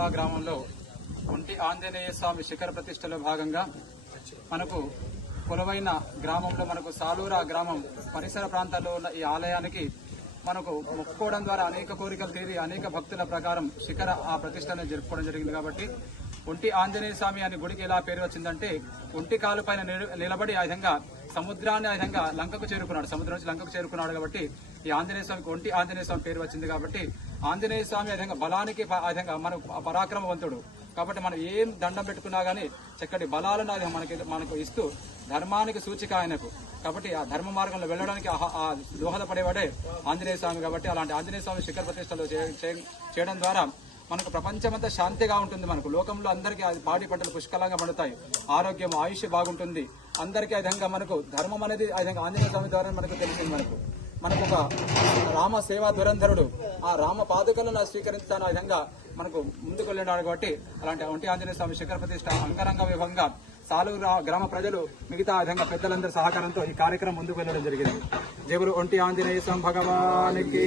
సాలూరా గ్రామంలో ఒంటి ఆంజనేయ స్వామి శిఖర ప్రతిష్టలో భాగంగా మనకు కొలువైన గ్రామంలో మనకు సాలూరా గ్రామం పరిసర ప్రాంతాల్లో ఉన్న ఈ ఆలయానికి మనకు మొక్కుకోవడం ద్వారా అనేక కోరికలు తీరి అనేక భక్తుల ప్రకారం శిఖర ఆ ప్రతిష్టను జరుపుకోవడం జరిగింది. కాబట్టి ఒంటి ఆంజనేయ స్వామి అనే గుడికి ఎలా పేరు వచ్చిందంటే ఒంటి కాలు పైన నిలబడి ఆ విధంగా సముద్రాన్ని ఆ విధంగా లంకకు చేరుకున్నాడు, సముద్రం నుంచి లంకకు చేరుకున్నాడు. కాబట్టి ఈ ఆంజనేయ స్వామికి ఒంటి ఆంజనేయ స్వామి పేరు వచ్చింది. కాబట్టి ఆంజనేయ స్వామి ఆ విధంగా బలానికి ఆ విధంగా మనకు పరాక్రమవంతుడు. కాబట్టి మనం ఏం దండం పెట్టుకున్నా గానీ చక్కటి బలాలను మనకు ఇస్తూ ధర్మానికి సూచిక ఆయనకు. కాబట్టి ఆ ధర్మ మార్గంలో వెళ్ళడానికి దోహదపడేవాడే ఆంజనేయ స్వామి. కాబట్టి అలాంటి ఆంజనేయ స్వామి శిఖర ప్రతిష్టలు చేయడం ద్వారా మనకు ప్రపంచమంతా శాంతిగా ఉంటుంది. మనకు లోకంలో అందరికీ పాడి పంటలు పుష్కలంగా పండుతాయి, ఆరోగ్యం ఆయుష్ బాగుంటుంది అందరికీ. ఆ విధంగా మనకు ధర్మం అనేది ఆ విధంగా ఆంజనేయ స్వామి ద్వారా మనకు తెలిసింది. మనకు ఒక రామ సేవా దురంధరుడు, ఆ రామ పాదుకలను స్వీకరించాను ఆ విధంగా మనకు ముందుకు వెళ్ళినాడు. కాబట్టి అలాంటి ఒంటి ఆంజనేయ స్వామి శిఖర ప్రతిష్ట అంగరంగ వైభవంగా సాలూరు గ్రామ ప్రజలు మిగతా విధంగా పెద్దలందరి సహకారంతో ఈ కార్యక్రమం ముందుకు వెళ్ళడం జరిగింది. జయగురు ఒంటి ఆంజనేయ స్వామి భగవానికి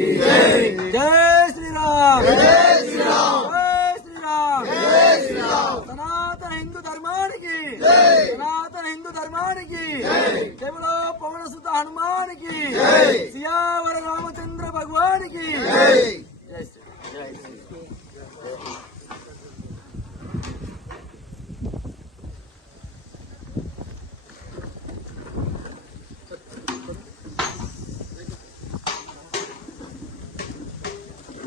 జై శ్రీరామ్, జై శ్రీరామ్, జై శ్రీరామ్, జై శ్రీరామ్. సనాతన హిందూ ధర్మానికి, సనాతన హిందూ ధర్మానికి, కేవలం పవన సుత హనుమానికి, సియావర రామచంద్ర